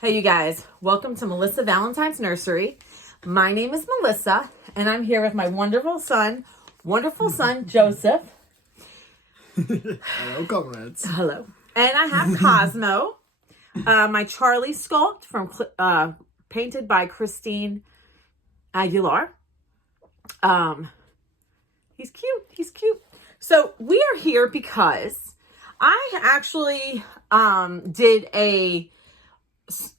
Hey, you guys. Welcome to Melissa Valentine's Nursery. My name is Melissa, and I'm here with my wonderful son, Joseph. Hello, comrades. Hello. And I have Cosmo, my Charlie sculpt from painted by Christine Aguilar. He's cute. So we are here because I actually did a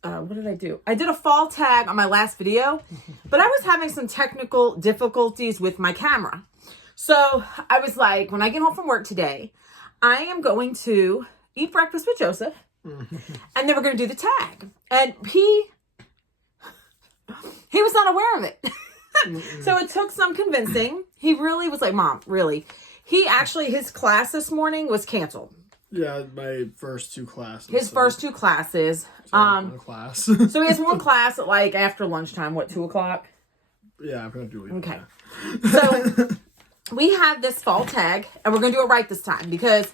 what did I do? I did a fall tag on my last video, but I was having some technical difficulties with my camera. So I was like, when I get home from work today, I am going to eat breakfast with Joseph, and then we're going to do the tag. And he was not aware of it. So it took some convincing. He really was like, Mom, really? His class this morning was canceled. Yeah, my first two classes. His first two classes. One class. So he has one class at like after lunchtime, 2 o'clock? Yeah, I'm going to do it. Okay. So we have this fall tag, and we're going to do it right this time because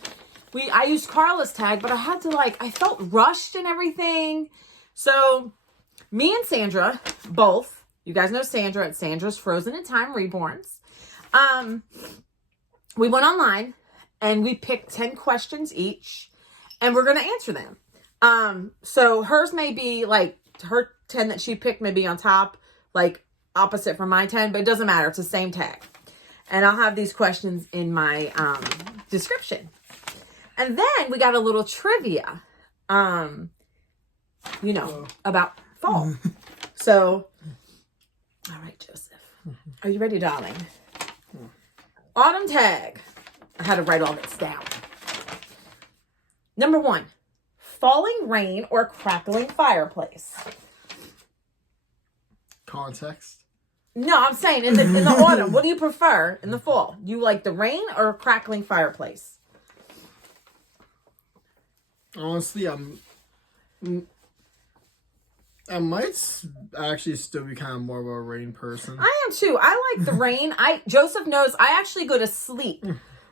I used Carla's tag, but I felt rushed and everything. So me and Sandra, both, you guys know Sandra at Sandra's Frozen in Time Reborns. We went online and we picked 10 questions each, and we're going to answer them. So hers may be like, her 10 that she picked may be on top, like opposite from my 10, but it doesn't matter. It's the same tag. And I'll have these questions in my description. And then we got a little trivia, about fall. So, all right, Joseph, are you ready, darling? Autumn tag. I had to write all this down. Number 1, falling rain or crackling fireplace? Context? No, I'm saying in the autumn. What do you prefer in the fall? You like the rain or crackling fireplace? Honestly, I might actually still be kind of more of a rain person. I am too. I like the rain. Joseph knows I actually go to sleep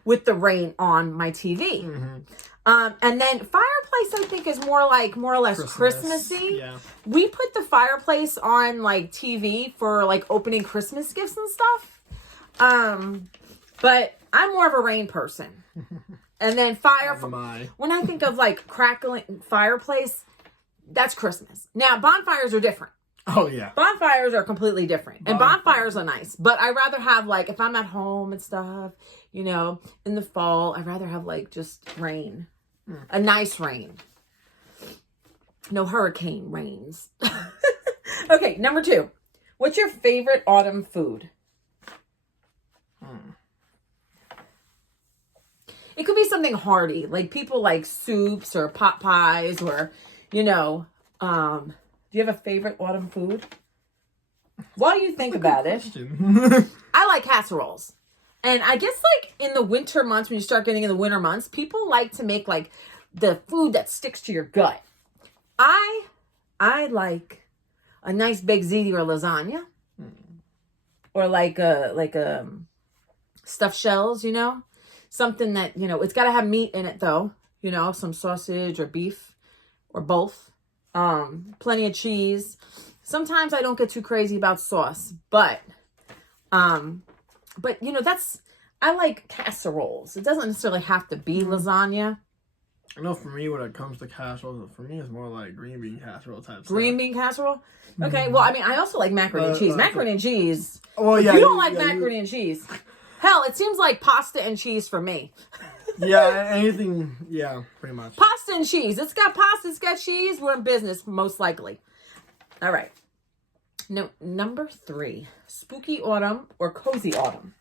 with the rain on my TV. Mm-hmm. And then fireplace, I think, is more or less Christmassy. Yeah. We put the fireplace on like TV for like opening Christmas gifts and stuff. But I'm more of a rain person. And then when I think of like crackling fireplace, that's Christmas. Now, bonfires are different. Oh, yeah. Bonfires are completely different. And bonfires are nice. But I'd rather have, like, if I'm at home and stuff, in the fall, I'd rather have, like, just rain. A nice rain. No hurricane rains. Okay, number 2. What's your favorite autumn food? It could be something hearty. Like, people like soups or pot pies or, do you have a favorite autumn food? While you think about it, I like casseroles. And I guess like in the winter months, when you start getting in the winter months, people like to make like the food that sticks to your gut. I like a nice baked ziti or lasagna. Or like a stuffed shells, Something that, it's got to have meat in it though. Some sausage or beef or both. Plenty of cheese. Sometimes I don't get too crazy about sauce, but I like casseroles. It doesn't necessarily have to be lasagna. I know for me, when it comes to casseroles, for me, it's more like green bean casserole type stuff. Green bean casserole? Okay, well, I mean, I also like macaroni and cheese. Macaroni and cheese. Well, yeah. You don't like macaroni and cheese. Hell, it seems like pasta and cheese for me. Yeah, anything. Yeah, pretty much. Pasta and cheese. It's got pasta, it's got cheese. We're in business, most likely. All right. No, number 3. Spooky autumn or cozy autumn?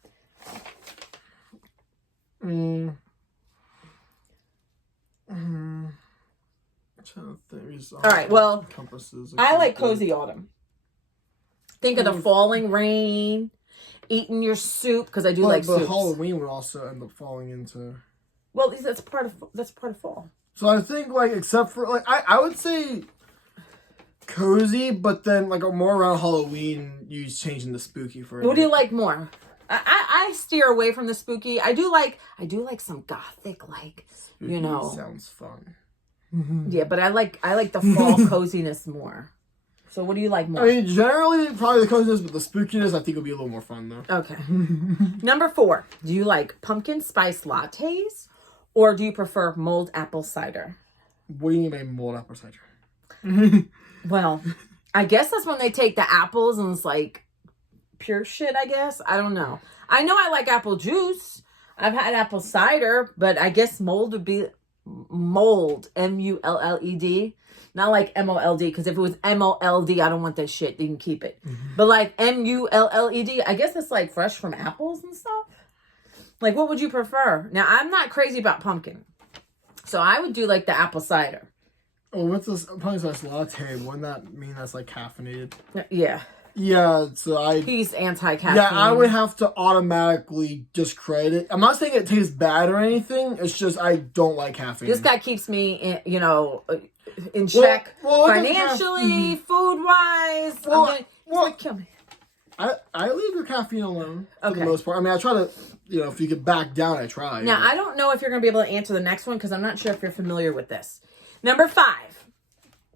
All right, well, I like cozy autumn. Think of the falling rain, eating your soup, because I do like soups. But Halloween would also end up falling into... Well, that's part of fall. So I think, like, except for, like, I would say cozy, but then, like, more around Halloween, you changing the spooky for it. What do you like more? I steer away from the spooky. I do like some gothic, like, spooky sounds fun. Yeah, but I like the fall coziness more. So what do you like more? I mean, generally, probably the coziness, but the spookiness I think would be a little more fun, though. Okay. Number 4. Do you like pumpkin spice lattes or do you prefer mulled apple cider? What do you mean by mulled apple cider? Well, I guess that's when they take the apples and it's like pure shit, I guess. I don't know. I know I like apple juice. I've had apple cider, but I guess mulled would be mulled. M-U-L-L-E-D. Not like M-O-L-D, because if it was M-O-L-D, I don't want that shit. You can keep it. But like M-U-L-L-E-D, I guess it's like fresh from apples and stuff. Like, what would you prefer? Now, I'm not crazy about pumpkin. So I would do like the apple cider. Oh, what's this pumpkin spice latte? Wouldn't that mean that's like caffeinated? Yeah. Yeah, so He's anti-caffeine. Yeah, I would have to automatically discredit it. I'm not saying it tastes bad or anything. It's just I don't like caffeine. This guy keeps me, in check financially, food-wise. Well, kill me. I leave your caffeine alone for the most part. I mean, I try to, if you could back down, I try. Now, I don't know if you're going to be able to answer the next one because I'm not sure if you're familiar with this. Number 5,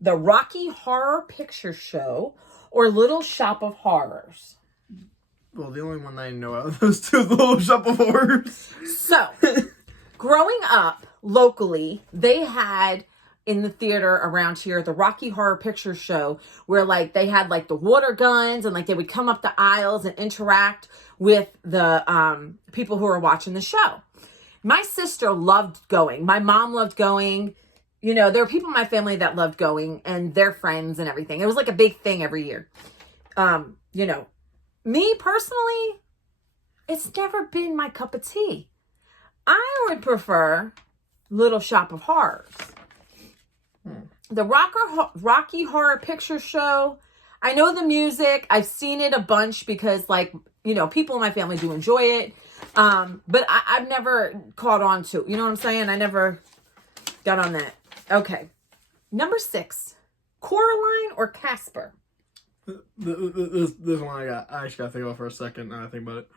the Rocky Horror Picture Show or Little Shop of Horrors. Well, the only one I know out of those two is the Little Shop of Horrors. So, growing up locally, they had in the theater around here the Rocky Horror Picture Show where like they had like the water guns and like they would come up the aisles and interact with the people who were watching the show. My sister loved going. My mom loved going. There were people in my family that loved going and their friends and everything. It was like a big thing every year. Me personally, it's never been my cup of tea. I would prefer Little Shop of Horrors. The Rocky Horror Picture Show, I know the music. I've seen it a bunch because people in my family do enjoy it. But I've never caught on to it. You know what I'm saying? I never got on that. Okay. Number 6, Coraline or Casper? This one I actually got to think about for a second now I think about it.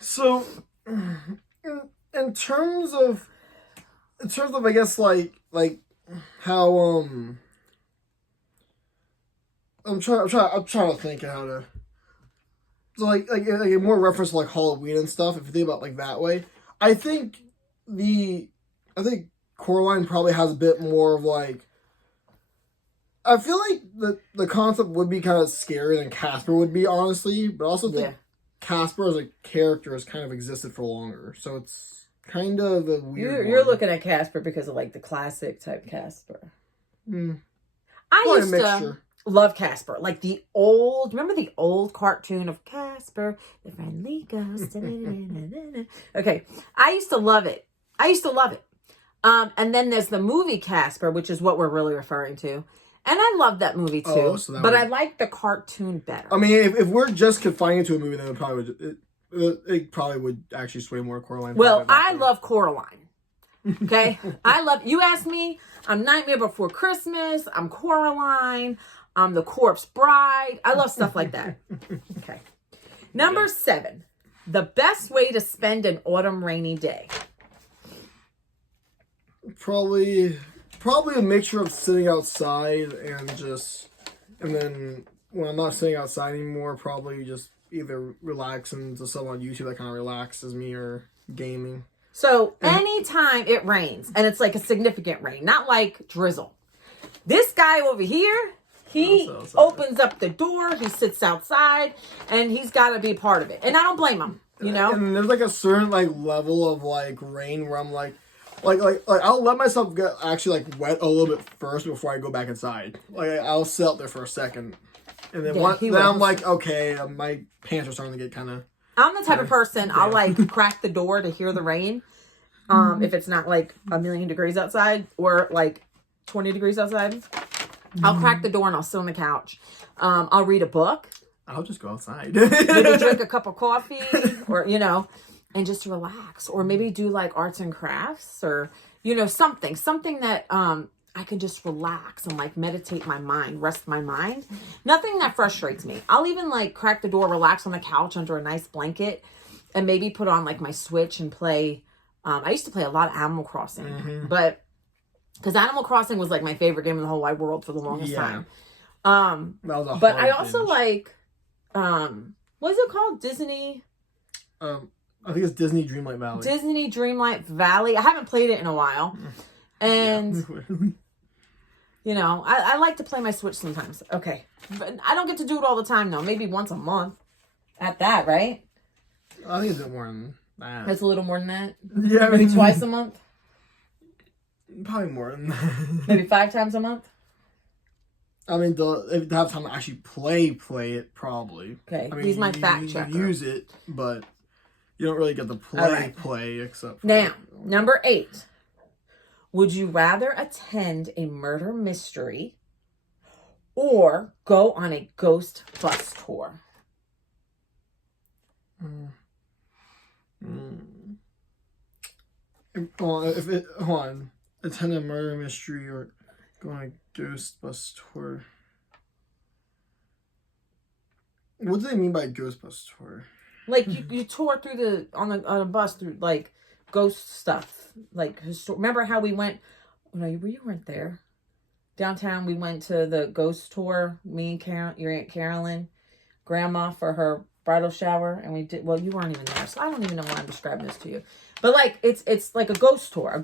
So, in terms of I guess like how I'm trying to think of how to like a more reference to like Halloween and stuff. If you think about it like that way, I think Coraline probably has a bit more of like. I feel like the concept would be kind of scarier than Casper would be, honestly. But I also think Casper as a character has kind of existed for longer, so it's kind of a weird. You're looking at Casper because of like the classic type Casper. I used to love Casper, like the old. Remember the old cartoon of Casper, the friendly ghost. Okay, I used to love it. And then there's the movie Casper, which is what we're really referring to. And I love that movie too, I like the cartoon better. I mean, if we're just confining it to a movie, then it probably would actually sway more Coraline. Well, I love Coraline. Okay, you ask me, I'm Nightmare Before Christmas. I'm Coraline. I'm the Corpse Bride. I love stuff like that. Okay. Number 7, the best way to spend an autumn rainy day. Probably a mixture of sitting outside and then when I'm not sitting outside anymore, probably just either relaxing to something on YouTube that kind of relaxes me or gaming. So anytime it rains, and it's like a significant rain, not like drizzle. This guy over here, he opens up the door, he sits outside, and he's got to be part of it. And I don't blame him, And there's like a certain like level of like rain where I'm like I'll let myself get actually like wet a little bit first before I go back inside. Like I'll sit out there for a second, and then I'm like, okay, my pants are starting to get kind of. I'm the type of person I'll like crack the door to hear the rain, if it's not like 1,000,000 degrees outside or like 20 degrees outside. I'll crack the door and I'll sit on the couch. I'll read a book. I'll just go outside. Maybe drink a cup of coffee, or and just relax, or maybe do like arts and crafts, or something that I can just relax and like meditate my mind, rest my mind. Nothing that frustrates me. I'll even like crack the door, relax on the couch under a nice blanket, and maybe put on like my Switch and play. I used to play a lot of Animal Crossing, but Because Animal Crossing was like my favorite game in the whole wide world for the longest time. That was a but hard I also binge. like, what is it called? Disney? I think it's Disney Dreamlight Valley. Disney Dreamlight Valley. I haven't played it in a while. And, you know, I like to play my Switch sometimes. Okay. But I don't get to do it all the time, though. Maybe once a month. At that, right? I think it's a bit more than that. It's a little more than that? Yeah, Maybe twice a month? Probably more than that. Maybe 5 times a month? I mean, if they have time to actually play it, probably. Okay, I mean, he's my fact checker. You use it, but you don't really get to play except for... Now, number 8. Would you rather attend a murder mystery or go on a ghost bus tour? Hold on. Attend a murder mystery or go on a ghost bus tour. What do they mean by ghost bus tour? Like you tour through on a bus through like ghost stuff. Like remember how we went? No, you weren't there. Downtown, we went to the ghost tour. Me and your Aunt Caroline, Grandma for her bridal shower, and we did. Well, you weren't even there, so I don't even know why I'm describing this to you. But like it's like a ghost tour.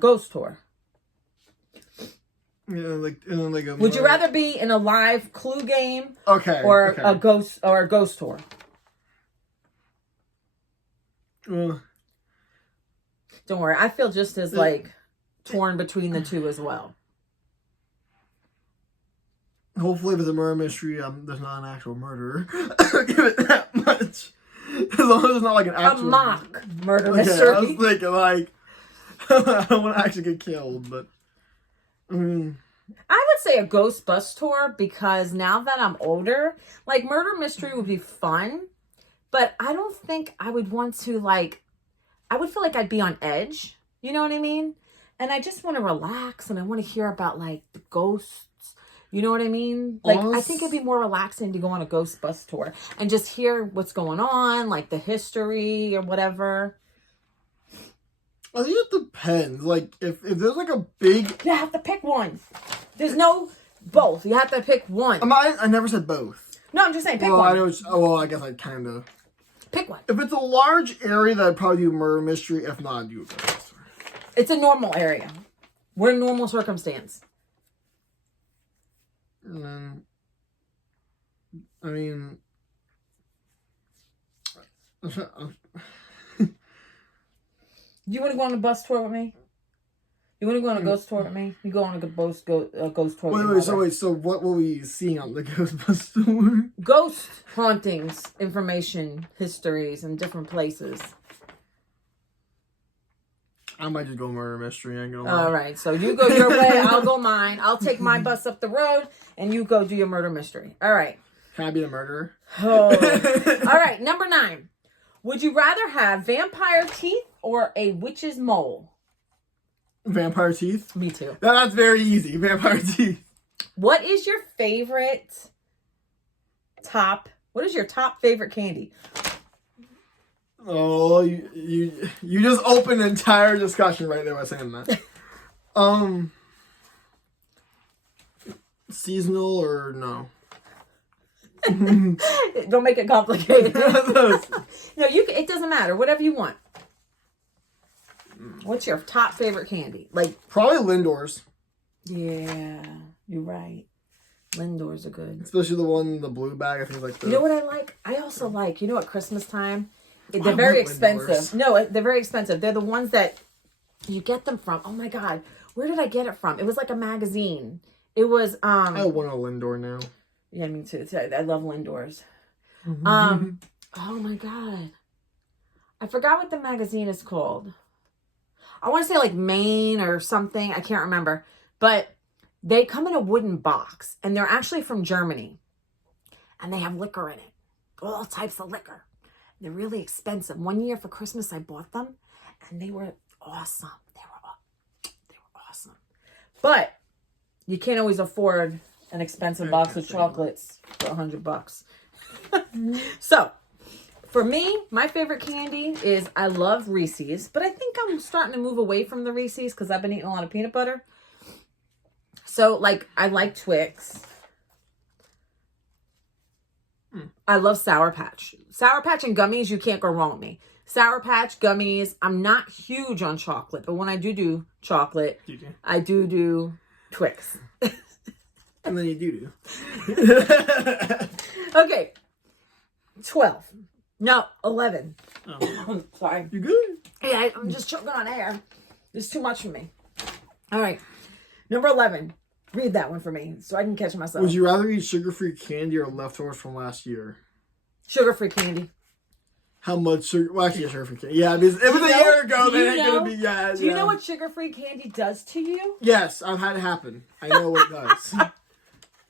Yeah, like a. Would you rather be in a live Clue game, or a ghost tour? Well, don't worry, I feel just as like torn between the two as well. Hopefully, if it's a murder mystery, there's not an actual murderer. Give it that much. As long as it's not like an actual... A mock murder mystery. I was thinking, like... I don't want to actually get killed, but... I would say a ghost bus tour, because now that I'm older, like, murder mystery would be fun, but I don't think I would want to, like... I would feel like I'd be on edge. You know what I mean? And I just want to relax, and I want to hear about, like, the ghosts. You know what I mean? Like, I think it'd be more relaxing to go on a ghost bus tour and just hear what's going on, like the history or whatever. I think it depends. Like, if there's like a big... You have to pick one. There's no both. You have to pick one. I never said both. No, I'm just saying pick one. I guess I kind of... Pick one. If it's a large area, then I'd probably do murder mystery. If not, I'd do a ghost bus tour. It's a normal area. We're in normal circumstance. And then, I mean, you want to go on a bus tour with me? You want to go on a ghost tour with me? You go on a ghost tour with me. So what were we seeing on the ghost bus tour? Ghost hauntings, information, histories, and different places. I might just go murder mystery. I ain't gonna lie. All right, so you go your way, I'll go mine. I'll take my bus up the road, and you go do your murder mystery. All right. Can I be the murderer? Oh. All right, number 9. Would you rather have vampire teeth or a witch's mole? Vampire teeth? Me too. That's very easy. Vampire teeth. What is your top favorite candy? Oh, you just opened an entire discussion right there by saying that. Seasonal or no? Don't make it complicated. No, it doesn't matter. Whatever you want. What's your top favorite candy? Like probably Lindor's. Yeah, you're right. Lindor's are good. Especially the one in the blue bag. I think like. You know what I like? I also like. You know, at Christmas time. They're very expensive. No, they're very expensive. They're the ones that you get them from. Oh my God. Where did I get it from? It was like a magazine. It was I want a Lindor now. Yeah, me too. I love Lindors. Mm-hmm. Oh my God. I forgot what the magazine is called. I want to say like Maine or something. I can't remember. But they come in a wooden box, and they're actually from Germany. And they have liquor in it. All types of liquor. They're really expensive. One year for Christmas, I bought them, and they were awesome. They were awesome. But you can't always afford an expensive box of chocolates for $100. So, for me, my favorite candy is I love Reese's, but I think I'm starting to move away from the Reese's because I've been eating a lot of peanut butter. So, like, I like Twix. I love Sour Patch. Sour Patch and gummies, you can't go wrong with me. Sour Patch, gummies. I'm not huge on chocolate, but when I do chocolate, I do Twix. And then you do. Okay. 12. No, 11. Oh. Sorry. You good? Yeah, I'm just choking on air. It's too much for me. All right. Number 11. Read that one for me so I can catch myself. Would you rather eat sugar-free candy or leftovers from last year? Sugar-free candy. How much sugar? Well, actually, sugar-free candy. Yeah, because if it's a year ago, then it's going to be, yeah. Do you know what sugar-free candy does to you? Yes, I've had it happen. I know what it does.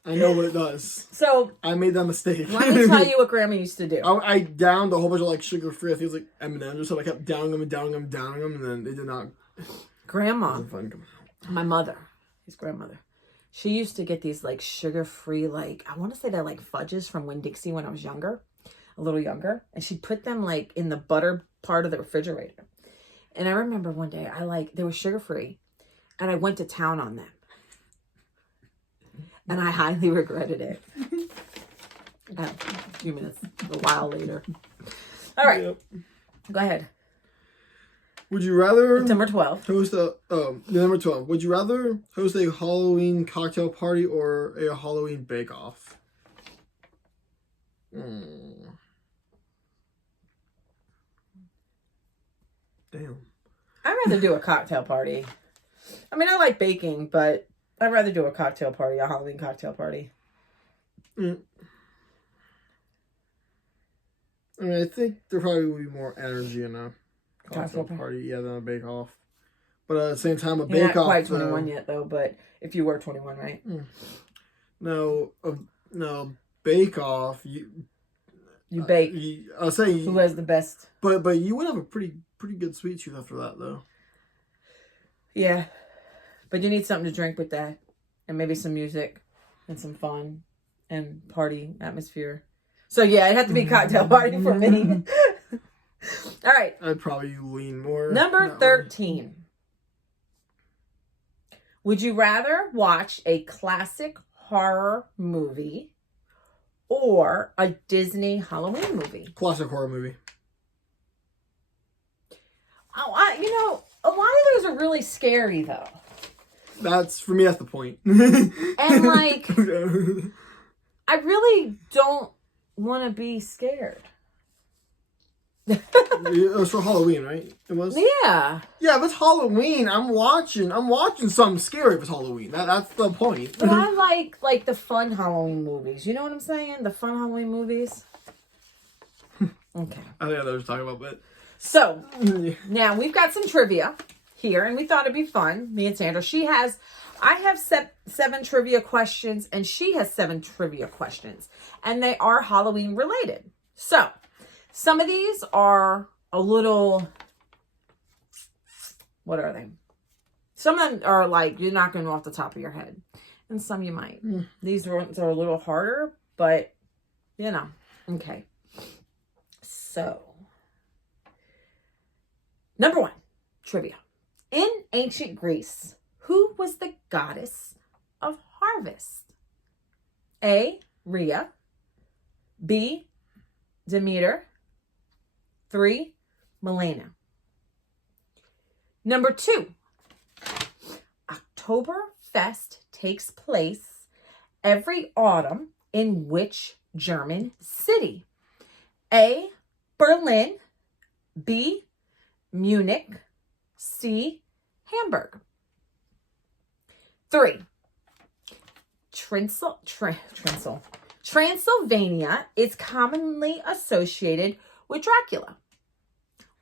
I know what it does. So, I made that mistake. let me tell you what Grandma used to do. I downed a whole bunch of, like, sugar-free. I think it was, like, M&M's or something. I kept downing them and downing them and downing them, and then they did not. Grandma, Fun. my mother, his grandmother, she used to get these, like, sugar-free, like, I want to say they're, like, fudges from Winn-Dixie when I was younger. A little younger, and she'd put them like in the butter part of the refrigerator. And I remember one day they were sugar free, and I went to town on them, and I highly regretted it. A few minutes, a while later. All right, yep. Go ahead. Would you rather number 12 host number 12? Would you rather host a Halloween cocktail party or a Halloween bake-off? Damn. I'd rather do a cocktail party. I mean, I like baking, but I'd rather do a cocktail party, a Halloween cocktail party. I mean, I think there probably would be more energy in a cocktail party, than a bake-off. But at the same time, a bake-off... You're not quite 21 yet, though, but if you were 21, right? No, bake-off, you bake. I'll say... Who has the best... But you would have a pretty good sweet tooth after that, though. Yeah. But you need something to drink with that. And maybe some music. And some fun. And party atmosphere. So, yeah, it'd have to be a cocktail party for me. All right. I'd probably lean more. Number 13. Would you rather watch a classic horror movie or a Disney Halloween movie? Classic horror movie. Oh, a lot of those are really scary, though. For me, that's the point. And, like, I really don't want to be scared. It was for Halloween, right? It was? Yeah. Yeah, if it's Halloween, I'm watching something scary if it's Halloween. That's the point. But I like the fun Halloween movies. You know what I'm saying? The fun Halloween movies. Okay. I think I know what you're talking about, but... So, now we've got some trivia here, and we thought it'd be fun. Me and Sandra. I have 7 trivia questions, and she has 7 trivia questions. And they are Halloween related. So, some of these are a little... What are they? Some of them are like, you're not going to know off the top of your head. And some you might. These ones are a little harder, but, Okay. So... Number 1, trivia. In ancient Greece, who was the goddess of harvest? A, Rhea. B, Demeter. 3, Milena. Number 2, Oktoberfest takes place every autumn in which German city? A, Berlin. B, Munich. C, Hamburg. 3, Transylvania is commonly associated with Dracula.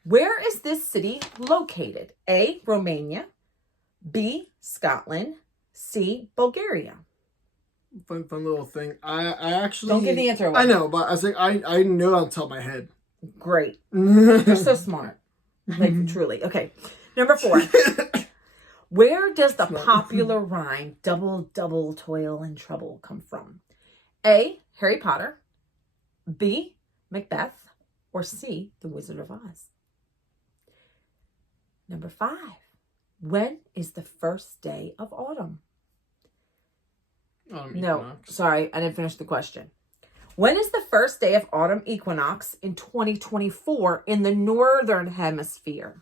Where is this city located? A, Romania. B, Scotland. C, Bulgaria. Fun little thing. I actually... Don't give the answer away. I know, but I was like, I know on top of my head. Great. You're so smart. Like, truly. Okay. Number 4. Where does the popular rhyme, double, double, toil and trouble come from? A, Harry Potter. B, Macbeth. Or C, The Wizard of Oz. Number 5. When is the first day of autumn? No, equinox. sorry, I didn't finish the question. When is the first day of autumn equinox in 2024 in the northern hemisphere?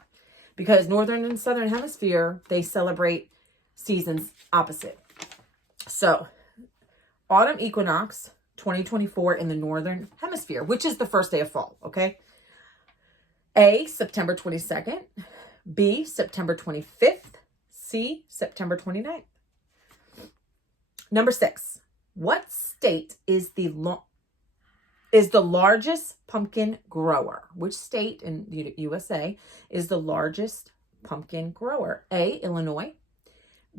Because northern and southern hemisphere, they celebrate seasons opposite. So, autumn equinox 2024 in the northern hemisphere, which is the first day of fall, okay? A, September 22nd. B, September 25th. C, September 29th. Number 6. What state is the largest pumpkin grower? Which state in the USA is the largest pumpkin grower? A, Illinois.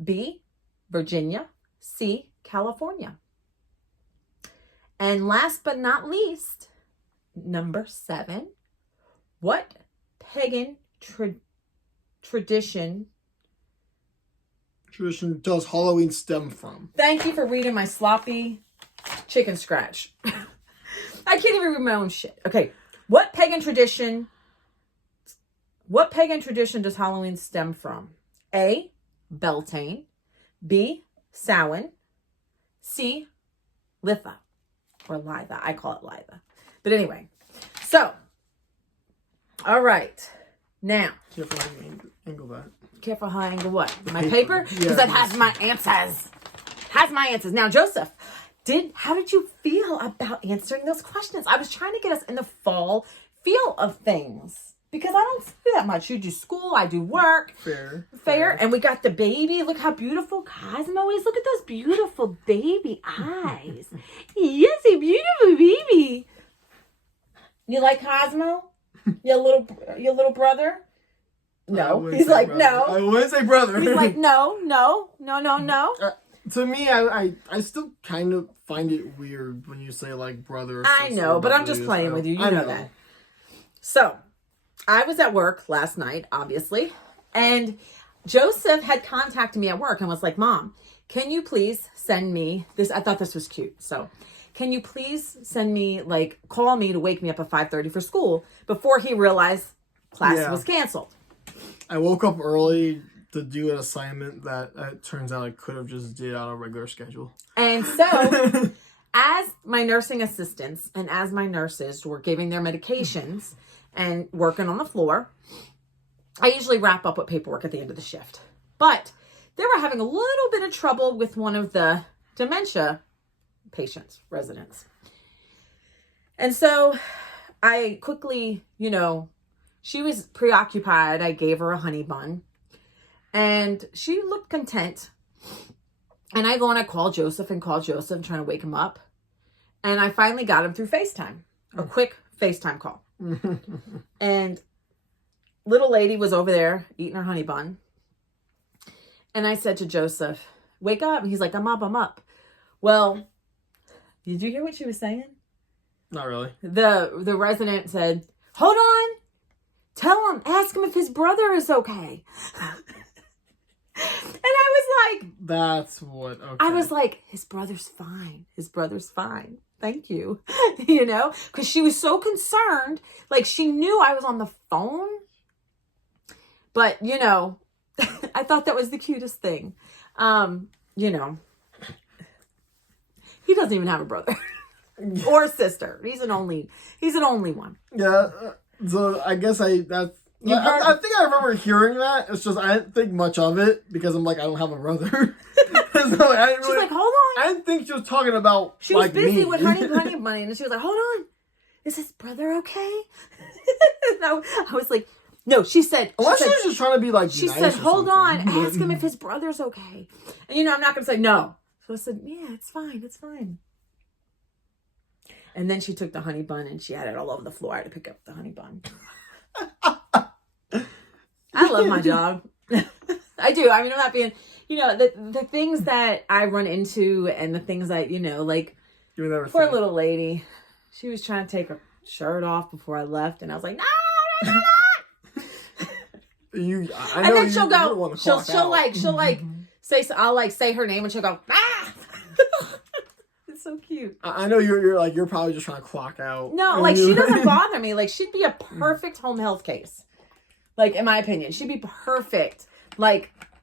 B, Virginia. C, California. And last but not least, number 7. What pagan tradition does Halloween stem from? Thank you for reading my sloppy chicken scratch. I can't even read my own shit. Okay. What pagan tradition does Halloween stem from? A, Beltane. B, Samhain. C, Litha. Or Litha. I call it Litha. But anyway. So. All right. Now. Careful how you angle that. Careful how I angle what? My paper? Because Yeah, that has my answers. Has my answers. Now, Joseph, how did you feel about answering those questions? I was trying to get us in the fall feel of things. Because I don't do that much. You do school, I do work. Fair. And we got the baby. Look how beautiful Cosmo is. Look at those beautiful baby eyes. Yes, a beautiful baby. You like Cosmo? Your little brother? No. He's like, brother. no. I wouldn't say brother. He's like, no. To me, I still kind of find it weird when you say like brother. Or I know, but I'm just playing with you. You know that. So, I was at work last night, obviously, and Joseph had contacted me at work and was like, Mom, can you please send me this? I thought this was cute. So, can you please send me, call me to wake me up at 5:30 for school before he realized class was canceled. I woke up early to do an assignment that it turns out I could have just did on a regular schedule. And so, as my nursing assistants and as my nurses were giving their medications and working on the floor, I usually wrap up with paperwork at the end of the shift. But they were having a little bit of trouble with one of the dementia patients, residents. And so I quickly, she was preoccupied. I gave her a honey bun and she looked content. And I go and I call Joseph trying to wake him up. And I finally got him through FaceTime, a quick FaceTime call. And little lady was over there eating her honey bun. And I said to Joseph, wake up. And he's like, I'm up. Well, did you hear what she was saying? Not really. The resident said, hold on. Tell him, ask him if his brother is okay. And I was like, that's what, okay. I was like, his brother's fine. Thank you. Because she was so concerned. She knew I was on the phone. But, I thought that was the cutest thing. He doesn't even have a brother or a sister. He's an only one. Yeah. So I guess I think I remember hearing that. It's just I didn't think much of it because I'm like, I don't have a brother. So She's like, hold on. I didn't think she was talking about She was busy with honey bunny, and she was like, hold on. Is his brother okay? I was like, no, she said. Unless she was just trying to be like, she nice said, or hold something. on, ask him if his brother's okay. And I'm not going to say no. So I said, yeah, it's fine. And then she took the honey bun and she had it all over the floor. I had to pick up the honey bun. I love my job. I do. I mean, I'm not being, the things that I run into and the things that, poor little lady. She was trying to take her shirt off before I left. And I was like, no. And then she'll go, she'll say her name and she'll go, ah. It's so cute. I know you're probably just trying to clock out. No, she doesn't bother me. She'd be a perfect home health case. In my opinion, she'd be perfect.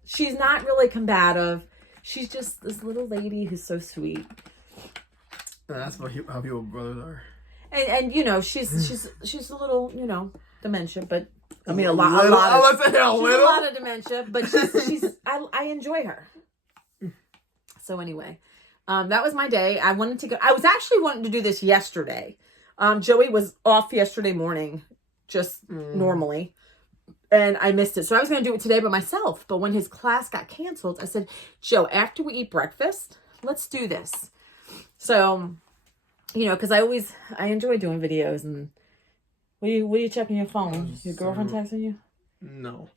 She's not really combative. She's just this little lady who's so sweet. And that's how people brothers are. And you know, she's a little, you know, dementia, but I mean a little, lot she's a lot of dementia, but I enjoy her. So anyway, that was my day. I wanted to go. I was actually wanting to do this yesterday. Joey was off yesterday morning, just normally, and I missed it. So I was going to do it today by myself. But when his class got canceled, I said, Joe, after we eat breakfast, let's do this. So, you know, because I enjoy doing videos. And what are you checking your phone? Your girlfriend texting you? No.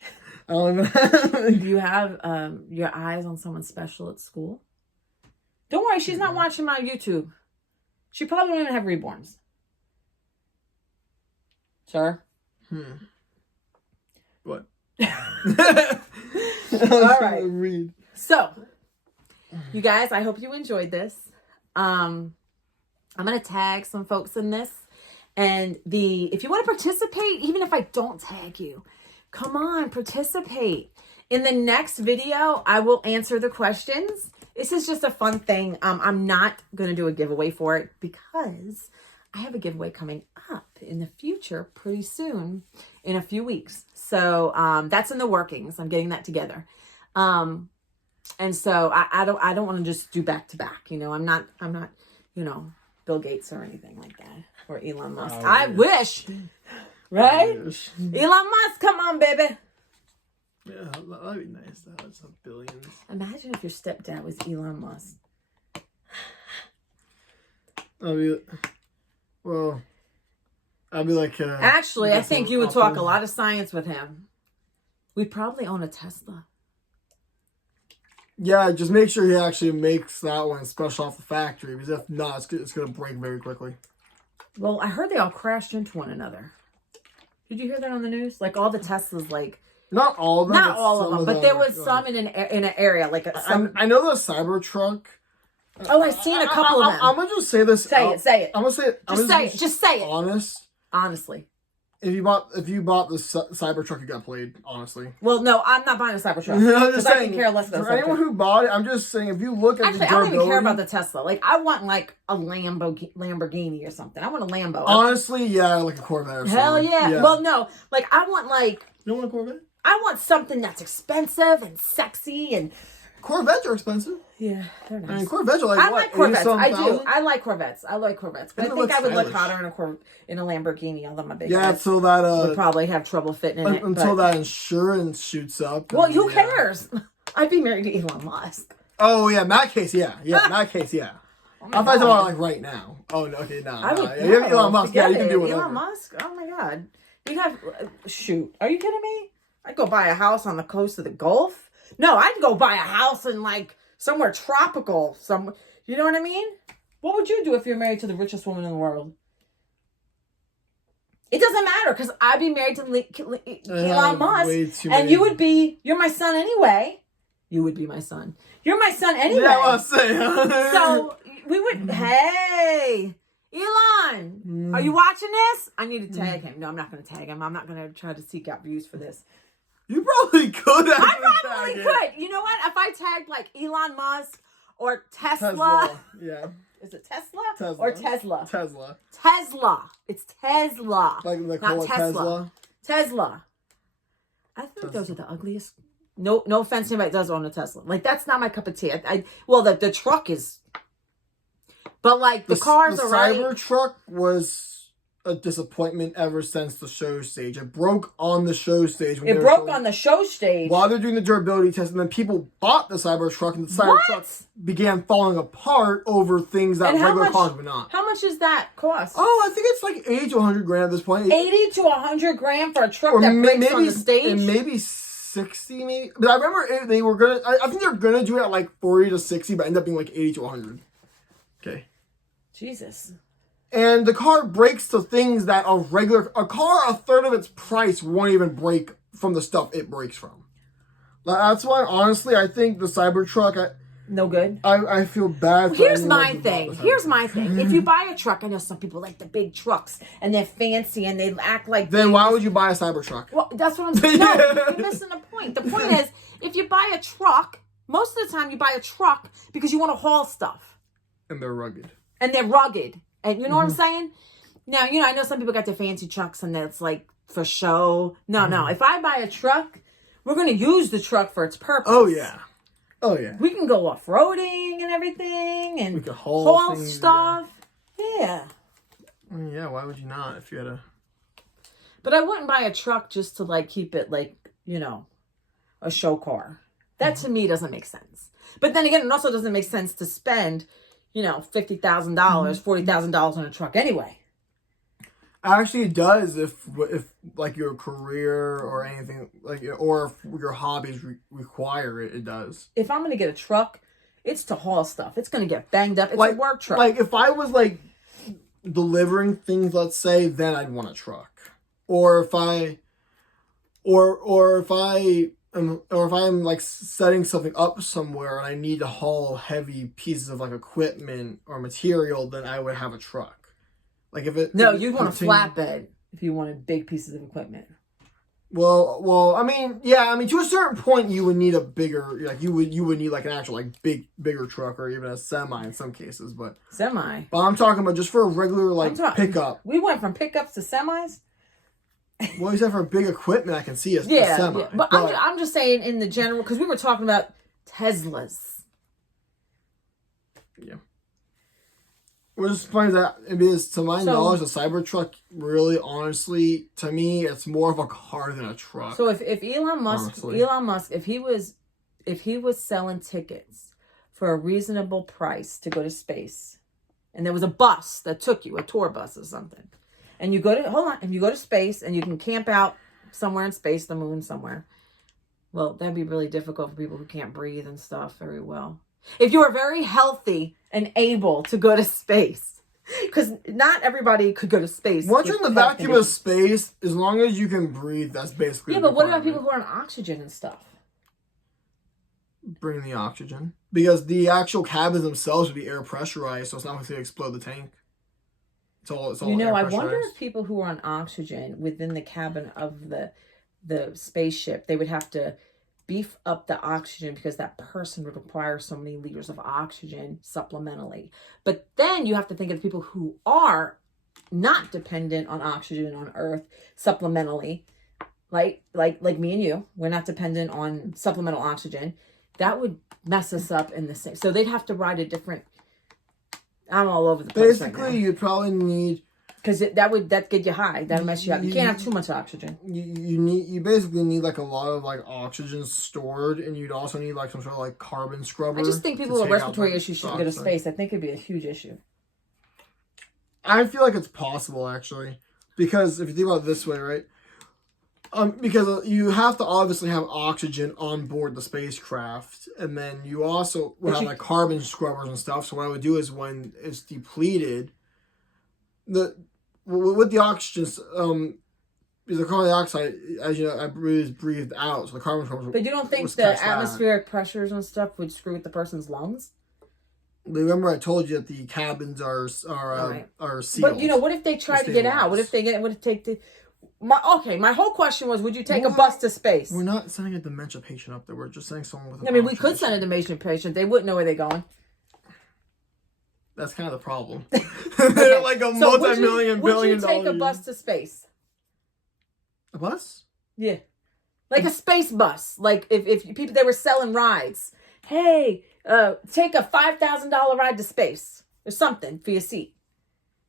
I don't even. Do you have your eyes on someone special at school? Don't worry, she's not watching my YouTube. She probably don't even have Reborns. Sir? What? All right. So, you guys, I hope you enjoyed this. I'm going to tag some folks in this. And if you want to participate, even if I don't tag you, come on, participate. In the next video, I will answer the questions. This is just a fun thing. I'm not going to do a giveaway for it because I have a giveaway coming up in the future pretty soon, in a few weeks. So that's in the workings. I'm getting that together. And so I don't want to just do back to back. You know, I'm not, you know, Bill Gates or anything like that, or Elon Musk. I wish, right? Elon Musk, come on, baby. Yeah, that'd be nice. That was some billions. Imagine if your stepdad was Elon Musk. I'd be like. Actually, I think you would talk a lot of science with him. We'd probably own a Tesla. Yeah, just make sure he actually makes that one special off the factory, because if not, it's going to break very quickly. Well, I heard they all crashed into one another. Did you hear that on the news? Like all the Teslas, like. Not all of them. Not all of them, but there was some in an area, like I know the Cybertruck. Oh, I've seen a couple of them. I'm gonna just say this. Say it. I'm gonna say it. Just say it. Honestly. If you bought the Cybertruck, you got played. Honestly. Well, no, I'm not buying a Cybertruck. Because I can care less about for anyone who bought it, I'm just saying, if you look at the durability, I don't even care about the Tesla. Like, I want like a Lamborghini or something. I want a Lambo. Honestly, yeah, like a Corvette or something. Hell yeah. Well, no, like I want like. You don't want a Corvette? I want something that's expensive and sexy and. Corvettes are expensive. Yeah, they're nice. I mean, Corvettes are like I what, like Corvettes. I do. 80,000? I like Corvettes. But I think I would look hotter in a Lamborghini. Although my big until that would probably have trouble fitting in it. Until that insurance shoots up. Well, who cares? I'd be married to Elon Musk. Oh yeah, in that case, yeah. In that case, yeah. I'm talking about like right now. Oh no, okay, Elon Musk. Yeah, you can do whatever. Elon Musk. Oh my God, you'd have shoot. Are you kidding me? I'd go buy a house on the coast of the Gulf. No, I'd go buy a house in like somewhere tropical. You know what I mean? What would you do if you're married to the richest woman in the world? It doesn't matter because I'd be married to Elon Musk, and you're my son anyway. You would be my son. You're my son anyway. Yeah, I'll say. So we would. Hey, Elon, are you watching this? I need to tag him. No, I'm not going to tag him. I'm not going to try to seek out views for this. You probably could. I probably could. You know what? If I tagged like Elon Musk or Tesla. Yeah. Is it Tesla? Or Tesla? Tesla. It's Tesla. Like not Tesla. Tesla. I think those are the ugliest. No offense to anybody that does own a Tesla. Like, that's not my cup of tea. Well, the truck is. But, like, the cars are right. The Cybertruck was a disappointment ever since the show stage. It broke on the show stage. It broke on the show stage? While they're doing the durability test, and then people bought the Cybertruck, and the Cybertruck began falling apart over things that regular cars would not. How much does that cost? Oh, I think it's like 80 to 100 grand at this point. 80 to 100 grand for a truck that breaks on the stage? And maybe 60, maybe. But I remember they were going to... I think they're going to do it at like 40 to 60, but ended up being like 80 to 100. Okay. Jesus. And the car breaks to things that a car a third of its price won't even break from the stuff it breaks from. That's why, honestly, I think the Cybertruck... No good? I feel bad. Here's my thing. If you buy a truck, I know some people like the big trucks, and they're fancy, and they act like... Then why would you buy a Cybertruck? Well, that's what I'm saying. No, you're missing the point. The point is, if you buy a truck, Most of the time you buy a truck because you want to haul stuff. And they're rugged. And you know what I'm saying? Now, I know some people got their fancy trucks and that's like for show. No. If I buy a truck, we're going to use the truck for its purpose. Oh, yeah. Oh, yeah. We can go off-roading and everything and we can haul things, stuff. Yeah. Yeah, why would you not if you had a... But I wouldn't buy a truck just to like keep it like, a show car. That to me doesn't make sense. But then again, it also doesn't make sense to spend, $50,000, $40,000 on a truck anyway. Actually, it does if like your career or anything like, or if your hobbies require it. It does. If I'm gonna get a truck, it's to haul stuff. It's gonna get banged up. It's a work truck. Like if I was like delivering things, let's say, then I'd want a truck. Or if I'm like setting something up somewhere and I need to haul heavy pieces of like equipment or material, then I would have a truck. Like if it you'd want a flatbed if you wanted big pieces of equipment. Well, I mean, yeah, to a certain point you would need a bigger, like you would need like an actual like bigger truck or even a semi in some cases, but semi. But I'm talking about just for a regular like pickup. We went from pickups to semis. Well, you said for big equipment, I can see a semi. Yeah, but I'm just saying in the general, because we were talking about Teslas. Yeah. What's funny is that, because to my knowledge, the Cybertruck really, honestly, to me, it's more of a car than a truck. So if Elon Musk, if he was selling tickets for a reasonable price to go to space, and there was a bus that took you, a tour bus or something, and you go to space and you can camp out somewhere in space, the moon somewhere. Well, that'd be really difficult for people who can't breathe and stuff very well. If you were very healthy and able to go to space, because not everybody could go to space. Once you're in the vacuum of space, as long as you can breathe, that's basically but what about people who are on oxygen and stuff? Bring the oxygen. Because the actual cabins themselves would be air pressurized, so it's not going to explode the tank. It's all I wonder if people who are on oxygen within the cabin of the spaceship, they would have to beef up the oxygen because that person would require so many liters of oxygen supplementally. But then you have to think of people who are not dependent on oxygen on Earth supplementally, like me and you. We're not dependent on supplemental oxygen. That would mess us up in the same. So they'd have to ride a different. I'm all over the place. Basically, right now. you'd probably need. Because that get you high. That'll mess you up. You can't have too much oxygen. You basically need like a lot of like oxygen stored, and you'd also need like some sort of like carbon scrubber. I just think people with respiratory issues shouldn't go to space. I think it'd be a huge issue. I feel like it's possible actually, because if you think about it this way, right? Because you have to obviously have oxygen on board the spacecraft, and then you also would have like carbon scrubbers and stuff. So what I would do is when it's depleted, with the oxygen, because the carbon dioxide, as you know, I breathed out, so the carbon scrubbers. But you don't think the atmospheric pressures and stuff would screw with the person's lungs? Remember, I told you that the cabins are sealed. But what if they try to get out? What if they my whole question was, would you take a bus to space? We're not sending a dementia patient up there. We're just sending someone with. We could send a dementia patient. They wouldn't know where they're going. That's kind of the problem. They're like a multi-billion dollar. Would you take a bus to space? A bus? Yeah, like a space bus. Like if people they were selling rides. Hey, take a $5,000 ride to space or something for your seat,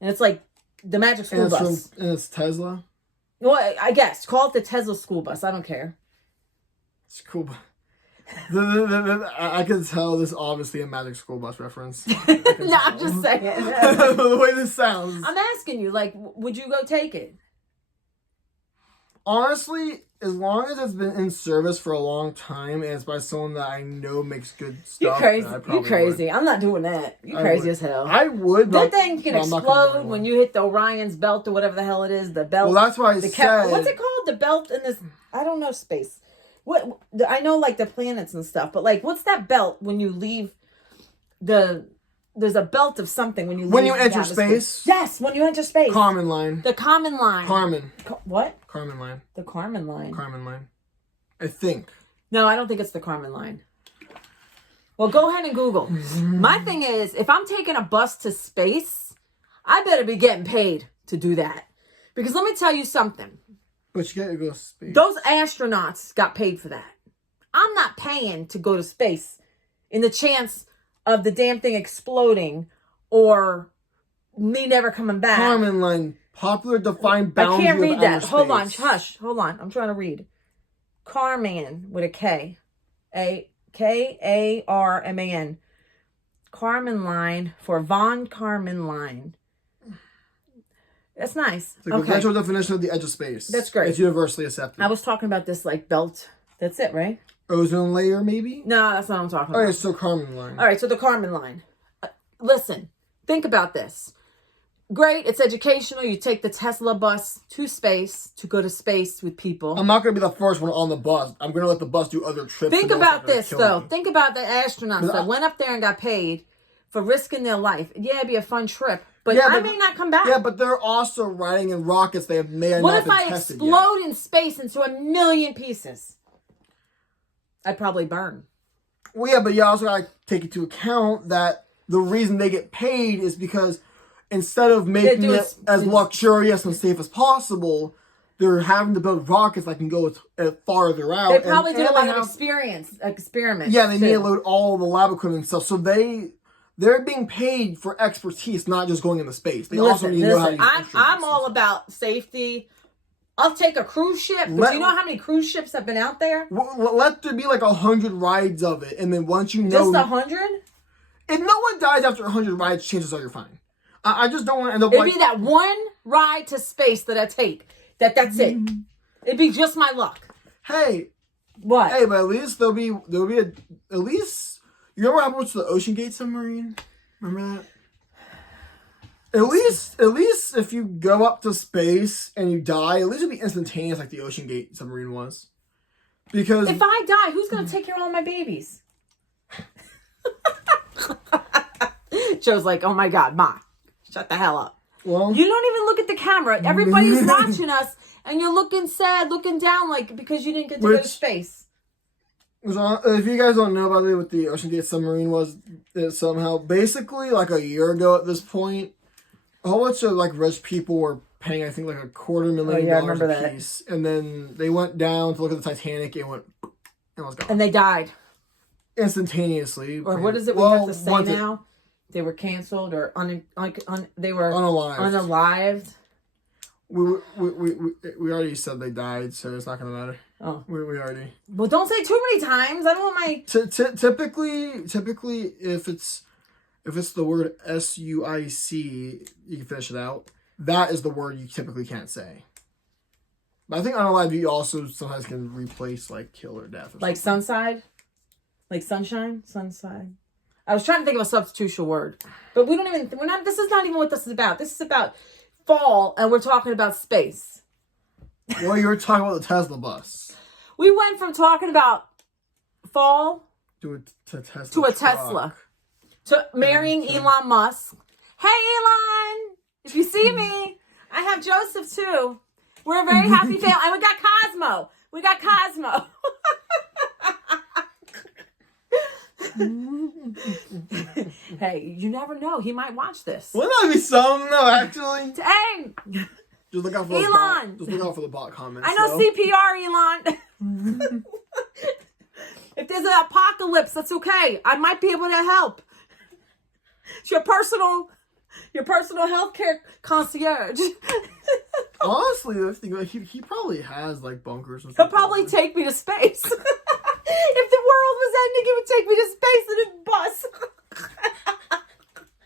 and it's like the magic school bus. And it's Tesla. Well, I guess call it the Tesla school bus. I don't care. It's cool. I can tell this is obviously a Magic School Bus reference. No, I'm just saying. The way this sounds. I'm asking you, like, would you go take it? Honestly, as long as it's been in service for a long time and it's by someone that I know makes good stuff. You crazy. Would. I'm not doing that. You crazy as hell. I would. That thing can explode when you hit the Orion's belt or whatever the hell it is. The belt. Well, that's why I said. What's it called? The belt in this. I don't know space. What I know, like the planets and stuff, but like, what's that belt when you leave There's a belt of something when you enter space. Yes, when you enter space. Kármán line. The Kármán line. Kármán. What? Kármán line. The Kármán line. Kármán line. I think. No, I don't think it's the Kármán line. Well, go ahead and Google. My thing is, if I'm taking a bus to space, I better be getting paid to do that. Because let me tell you something. But you gotta go to space. Those astronauts got paid for that. I'm not paying to go to space in the chance of the damn thing exploding or me never coming back. Kármán line, popular defined boundary. I can't read that. Space. Hold on, hush. Hold on. I'm trying to read. Kármán with a K. Karman. Kármán line for von Kármán line. That's nice. It's like the actual definition of the edge of space. That's great. It's universally accepted. I was talking about this like belt. That's it, right? Ozone layer, maybe? No, that's not what I'm talking about. All right, so Kármán line. All right, so the Kármán line. Listen, think about this. Great, it's educational. You take the Tesla bus to space to go to space with people. I'm not going to be the first one on the bus. I'm going to let the bus do other trips. Think about this, though. Think about the astronauts that went up there and got paid for risking their life. Yeah, it'd be a fun trip, but I may not come back. Yeah, but they're also riding in rockets they may have not been tested yet. What if I explode in space into 1,000,000 pieces? I'd probably burn. Well, yeah, but you also got to take into account that the reason they get paid is because instead of making it as luxurious and safe as possible, they're having to build rockets that can go farther out. They probably did a lot of experiments. Yeah, they need to load all the lab equipment and stuff. So they're being paid for expertise, not just going into space. They also need to know how to use instruments. I'm all about safety. I'll take a cruise ship. But you know how many cruise ships have been out there? Let there be like 100 rides of it, and then once you know... Just 100? If no one dies after 100 rides, chances are you're fine. I just don't want to end up It'd be that one ride to space that I take. That's it. It'd be just my luck. Hey. What? Hey, but at least there'll be at least... You remember what happened to the Ocean Gate submarine? Remember that? At least if you go up to space and you die, at least it'll be instantaneous like the Ocean Gate submarine was. Because... If I die, who's going to take care of all my babies? Joe's like, oh my God, Ma, shut the hell up. Well, you don't even look at the camera. Everybody's watching us, and you're looking sad, looking down, like because you didn't get to go to space. If you guys don't know about it, what the Ocean Gate submarine was, somehow basically like a year ago at this point, a whole bunch of like rich people were paying, I think, like $250,000 a piece, and then they went down to look at the Titanic and went and was gone. And they died instantaneously. Or what is it we have to say now? They were canceled or they were unalived. We already said they died, so it's not gonna matter. Oh, we already. Well, don't say too many times. I don't want my. Typically, if it's the word SUIC, you can finish it out. That is the word you typically can't say. But I think unalive you also sometimes can replace like kill or death. Or like sunside, like sunshine, sunside. I was trying to think of a substitutional word, but we're not, this is not even what this is about. This is about fall, and we're talking about space. Well, you were talking about the Tesla bus. We went from talking about fall to a Tesla, to marrying Elon Musk. Hey, Elon, if you see me, I have Joseph too. We're a very happy family. And we got Cosmo. Hey, you never know. He might watch this. Wouldn't that be something, though, actually? Hey! Just look out for Elon! Just look out for the bot comments. I know CPR, Elon. If there's an apocalypse, that's okay. I might be able to help. It's your personal healthcare concierge. Honestly, he probably has like bunkers and stuff. He'll probably take me to space. If the world was ending, he would take me to space in a bus.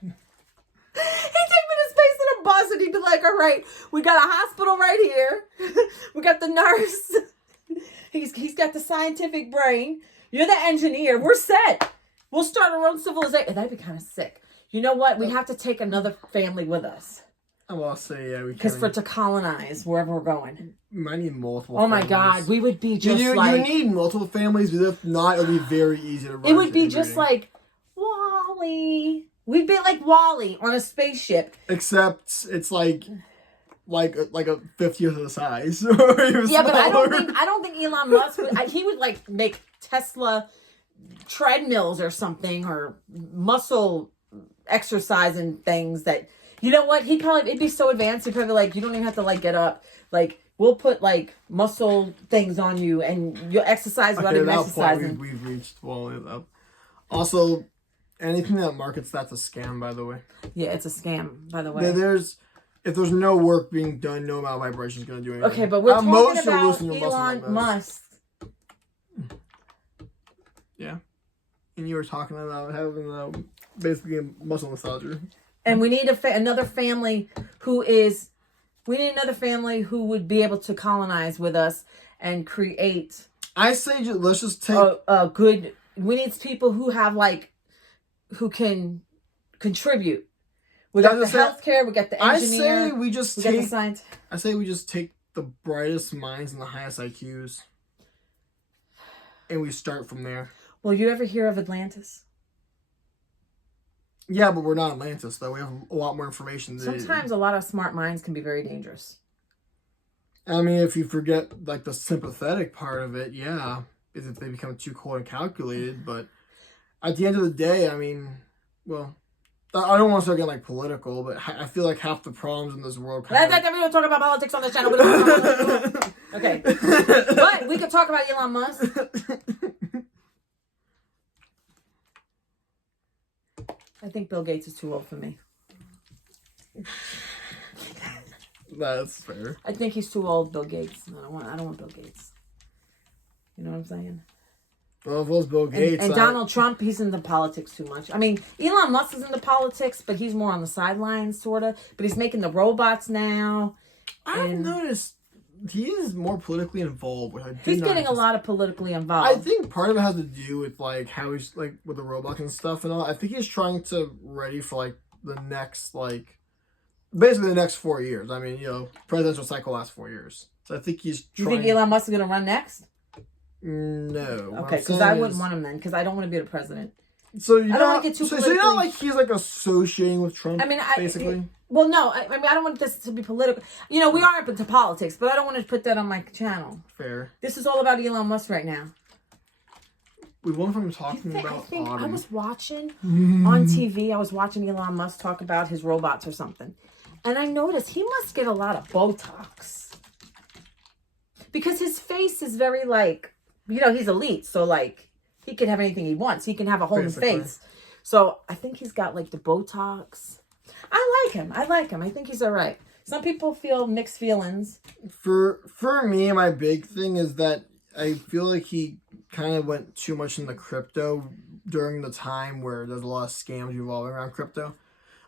He'd take me to space in a bus and he'd be like, all right, we got a hospital right here. We got the nurse. He's got the scientific brain. You're the engineer. We're set. We'll start our own civilization. That'd be kind of sick. You know what? We have to take another family with us. I'll say, yeah, we can. Because to colonize wherever we're going. We might need multiple families. My God. We would be just like... You need multiple families, but if not, it would be very easy to run. It would be just like WALL-E. We'd be like WALL-E on a spaceship. Except it's like a 50th of the size. Yeah, but I don't think Elon Musk would... he would like make Tesla treadmills or something, or muscle exercising things that, you know what, it'd be so advanced, he'd probably like, you don't even have to like get up, like we'll put like muscle things on you and you'll exercise without even exercising. We've reached up. Also, anything that markets that's a scam, by the way. Yeah, it's a scam, by the way. If there's no work being done, no amount of vibration is going to do anything. Okay, but we're talking about Elon Musk. Yeah. And you were talking about having basically a muscle massager. And we need another family who would be able to colonize with us and create. I say let's just take a good. We need people who have who can contribute. We got the healthcare. We got the engineer. I say we just got the science. I say we just take the brightest minds and the highest IQs, and we start from there. Well, you ever hear of Atlantis? Yeah, but we're not Atlantis, though. We have a lot more information. Sometimes a lot of smart minds can be very dangerous. I mean, if you forget, the sympathetic part of it, yeah, is if they become too cold and calculated. But at the end of the day, I mean, well, I don't want to start getting, political, but I feel like half the problems in this world we don't talk about politics on this channel. Okay. But we could talk about Elon Musk. I think Bill Gates is too old for me. That's fair. I think he's too old, Bill Gates. I don't want Bill Gates. You know what I'm saying? Well, if it was Bill Gates... And Donald Trump, he's into politics too much. I mean, Elon Musk is into politics, but he's more on the sidelines, sort of. But he's making the robots now. I've noticed he is more politically involved. He's getting a lot of politically involved. I think part of it has to do with, how he's, with the robots and stuff and all. I think he's trying to ready for, the next, basically the next 4 years. I mean, presidential cycle lasts 4 years. So I think he's trying... You think Elon Musk is going to run next? No. Okay, because I wouldn't want him then, because I don't want to be the president. So you're not he's associating with Trump, basically? Well, no. I mean, I don't want this to be political. We are up into politics, but I don't want to put that on my channel. Fair. This is all about Elon Musk right now. We went from talking about I think autumn. I was watching on TV. I was watching Elon Musk talk about his robots or something, and I noticed he must get a lot of Botox because his face is very he's elite, so he can have anything he wants. He can have a whole new face. So I think he's got the Botox. I like him. I think he's all right. Some people feel mixed feelings. For me, my big thing is that I feel like he kind of went too much into crypto during the time where there's a lot of scams revolving around crypto.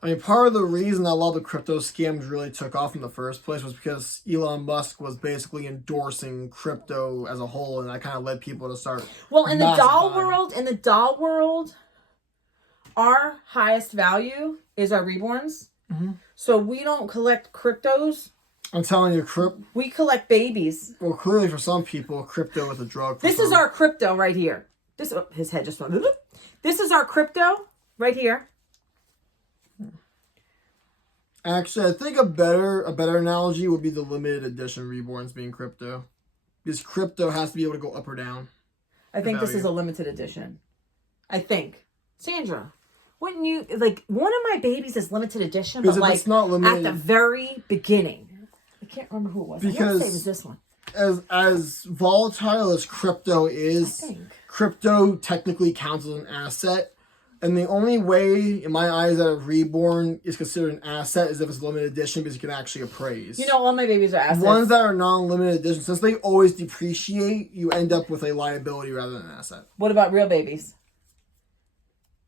I mean, part of the reason that a lot of the crypto scams really took off in the first place was because Elon Musk was basically endorsing crypto as a whole, and that kind of led people to start. Well, in the doll world, our highest value is our reborns. Mm-hmm. So we don't collect cryptos. I'm telling you, we collect babies. Well, clearly for some people, crypto is a drug. This is our crypto right here. His head just went. This is our crypto right here. Actually, I think a better analogy would be the limited edition Reborns being crypto. Because crypto has to be able to go up or down. I think this is a limited edition. I think. Sandra, wouldn't you... one of my babies is limited edition, but it's not limited, at the very beginning. I can't remember who it was. Because I want to say it was this one. As volatile as crypto is, crypto technically counts as an asset. And the only way, in my eyes, that a reborn is considered an asset is if it's limited edition because you can actually appraise. All my babies are assets. Ones that are non-limited edition, since they always depreciate, you end up with a liability rather than an asset. What about real babies?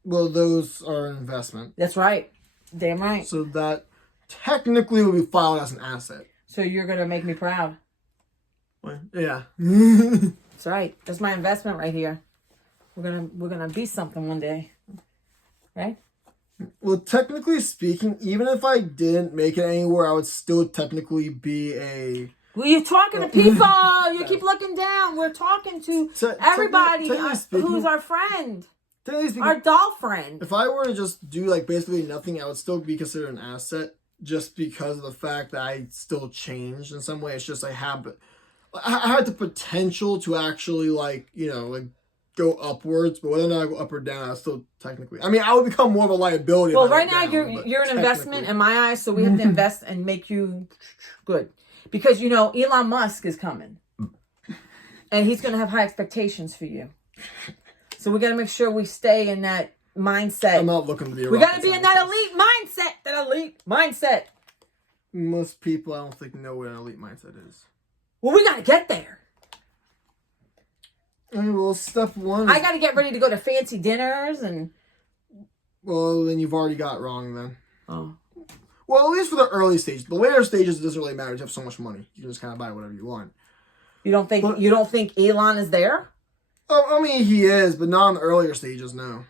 Well, those are an investment. That's right. Damn right. So that technically would be filed as an asset. So you're going to make me proud. What? Yeah. That's right. That's my investment right here. We're gonna be something one day. Right? Well, technically speaking, even if I didn't make it anywhere, I would still technically be a... Well, you're talking to people. You keep looking down. We're talking to everybody who's our friend. Our doll friend. If I were to just do basically nothing, I would still be considered an asset just because of the fact that I still changed in some way. It's just I had the potential to actually go upwards, but whether or not I go up or down, I still technically. I mean, I would become more of a liability. Well, if I right went now down, you're an investment in my eyes, so we have to invest and make you good, because you know Elon Musk is coming, and he's going to have high expectations for you. So we got to make sure we stay in that mindset. I'm not looking to be a We got to be rocket in that scientist. elite mindset. That elite mindset. Most people, I don't think, know what an elite mindset is. Well, we got to get there. Okay, well, step one. I got to get ready to go to fancy dinners and. Well, then you've already got it wrong then. Oh. Well, at least for the early stages. The later stages, it doesn't really matter. You have so much money. You can just kind of buy whatever you want. You don't think Elon is there? Oh, I mean, he is, but not in the earlier stages, no.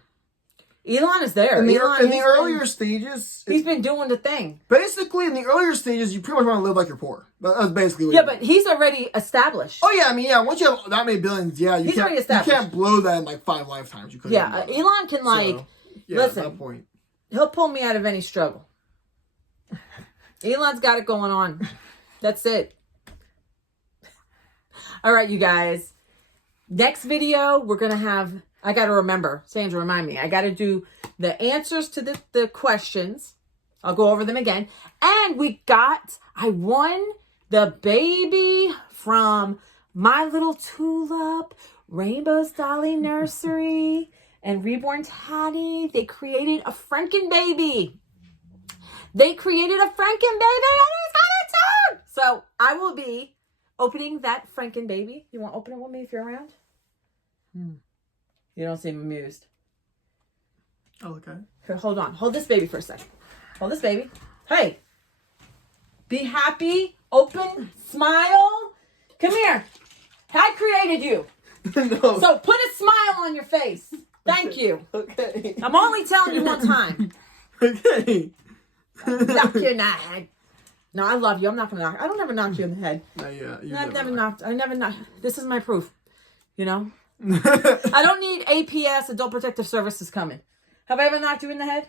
Elon is there. In the earlier stages... He's been doing the thing. Basically, in the earlier stages, you pretty much want to live like you're poor. That's basically what Yeah, but he's already established. Oh, yeah, I mean, yeah, once you have that many billions, yeah, you can't blow that in like 5 lifetimes. You couldn't. Yeah, Elon can listen, at that point. He'll pull me out of any struggle. Elon's got it going on. That's it. All right, you guys. Next video, we're going to have... I got to remember. Sandra, remind me. I got to do the answers to the questions. I'll go over them again. And I won the baby from My Little Tulip, Rainbow's Dolly Nursery, and Reborns Hattie. They created a Franken baby. And it's coming soon. So I will be opening that Franken baby. You want to open it with me if you're around? You don't seem amused. Oh, okay. Here, hold on. Hold this baby for a second. Hold this baby. Hey. Be happy. Open. Smile. Come here. I created you. No. So put a smile on your face. Thank you. Okay. I'm only telling you one time. Okay. Knock you in the head. No, I love you. I'm not going to knock. I don't ever knock you in the head. Yeah, I've never knocked. I never knocked. This is my proof. You know? I don't need APS, Adult Protective Services, coming. Have I ever knocked you in the head?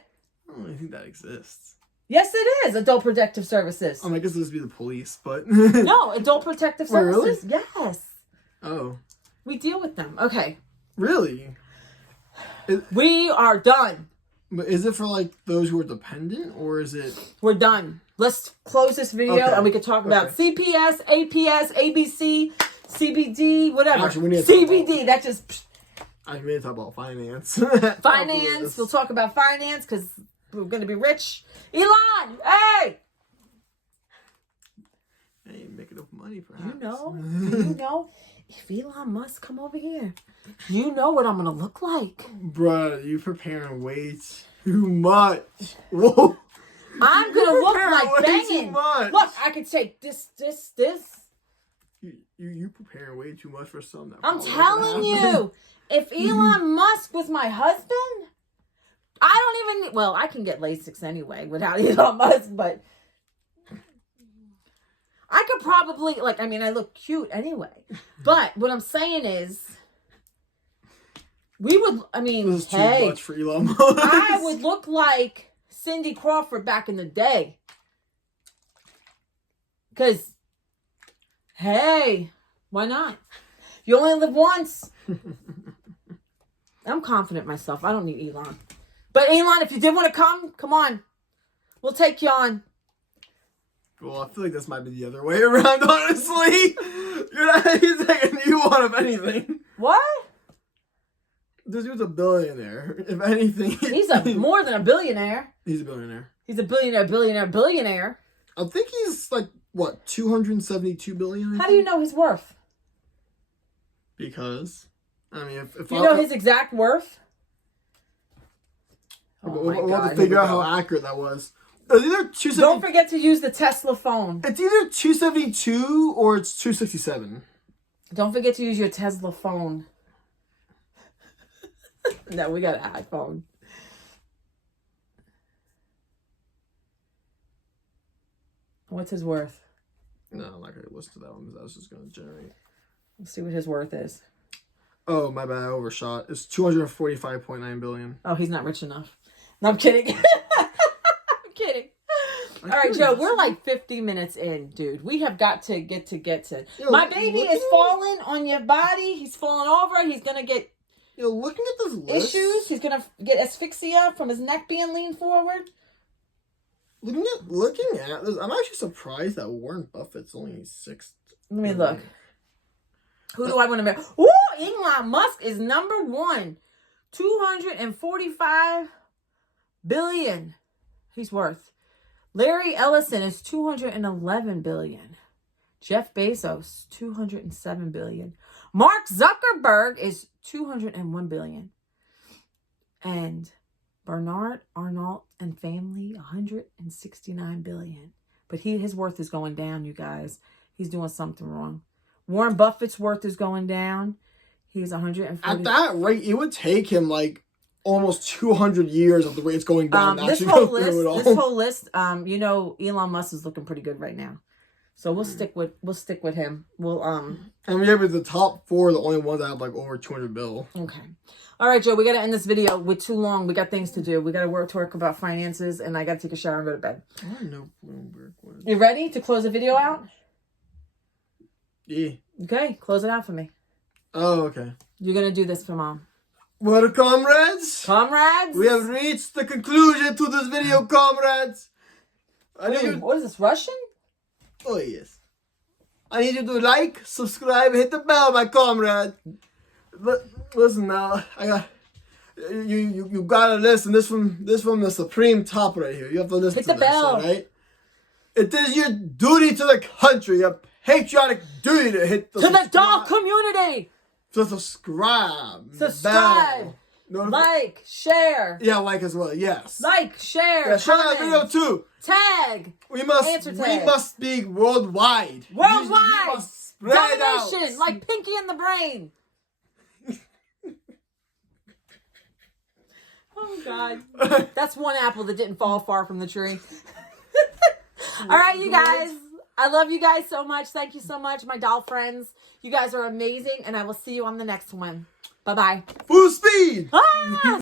I don't really think that exists. Yes, it is. Adult Protective Services. I guess this would be the police, but... No, Adult Protective Services. Really? Yes. Oh. We deal with them. Okay. Really? We are done. But is it for, like, those who are dependent, or is it... We're done. Let's close this video, and we can talk about CPS, APS, ABC, CBD, whatever. Actually, we need to CBD, that just... I need to talk about finance. Finance. We'll talk about finance, because we're going to be rich. Elon! Hey! Hey, make enough money, perhaps. You know, if Elon Musk come over here, you know what I'm going to look like. Bruh, you preparing way too much. Whoa. I'm going to look like too banging. much. Look, I could take this. You preparing way too much for something. I'm telling you, if Elon Musk was my husband, I don't even... Well, I can get LASIK anyway without Elon Musk, but... I could probably, I look cute anyway. But what I'm saying is, we would, this is too much for Elon Musk. I would look like Cindy Crawford back in the day. Because, hey, why not? You only live once. I'm confident in myself. I don't need Elon. But Elon, if you did want to come on. We'll take you on. Well, I feel like this might be the other way around, honestly. He's taking you on, if anything. What? This dude's a billionaire, if anything. He's more than a billionaire. He's a billionaire. He's a billionaire. I think he's like, what, 272 billion? How do you know his worth? Because, I mean, if do you know his exact worth? We'll have to figure out how accurate that was. It's either 270... Don't forget to use the Tesla phone. It's either 272 or it's 267. Don't forget to use your Tesla phone. No, we got an iPhone. What's his worth? No, I'm not going to listen to that one because I was just going to generate. Let's see what his worth is. Oh, my bad. I overshot. It's 245.9 billion. Oh, he's not rich enough. No, I'm kidding. I'm kidding. All right, Joe, we're like 50 minutes in, dude. We have got to get to. My baby is falling on your body. He's falling over. He's going to get Yo, looking at this list, issues. He's gonna get asphyxia from his neck being leaned forward. Looking at this, I'm actually surprised that Warren Buffett's only 6th. Let me look. Who do I want to marry? Ooh, Elon Musk is number 1. 245 billion he's worth. Larry Ellison is 211 billion. Jeff Bezos, 207 billion. Mark Zuckerberg is 201 billion. And Bernard Arnault and family, 169 billion. But his worth is going down, you guys. He's doing something wrong. Warren Buffett's worth is going down. He's 140. At that rate, it would take him like almost 200 years of the rate it's going down. This whole list, you know, Elon Musk is looking pretty good right now. So we'll stick with him. We'll And we have the top 4, the only ones that have like over 200 bill. Okay. All right, Joe, we got to end this video. We're too long. We got things to do. We got to talk about finances, and I got to take a shower and go to bed. I don't know Bloomberg. You ready to close the video out? Yeah. Okay, close it out for me. Oh, okay. You're going to do this for Mom. Well, comrades. Comrades? We have reached the conclusion to this video, comrades. What is this, Russian? Oh, yes. I need you to like, subscribe, hit the bell, my comrade. Listen now, I got you gotta listen. This from the supreme top right here. You have to listen to the bell. Shit, right? It is your duty to the country, your patriotic duty to hit the the doll community. To subscribe. Subscribe. Like, share. Yeah, like as well. Yes. Like, share. Yeah, share that video too. Tag. We must speak worldwide. Worldwide. We must spread domination, out. like Pinky in the Brain. Oh, God. That's one apple that didn't fall far from the tree. All right, you guys. I love you guys so much. Thank you so much, my doll friends. You guys are amazing, and I will see you on the next one. Bye-bye. Full speed. Ah!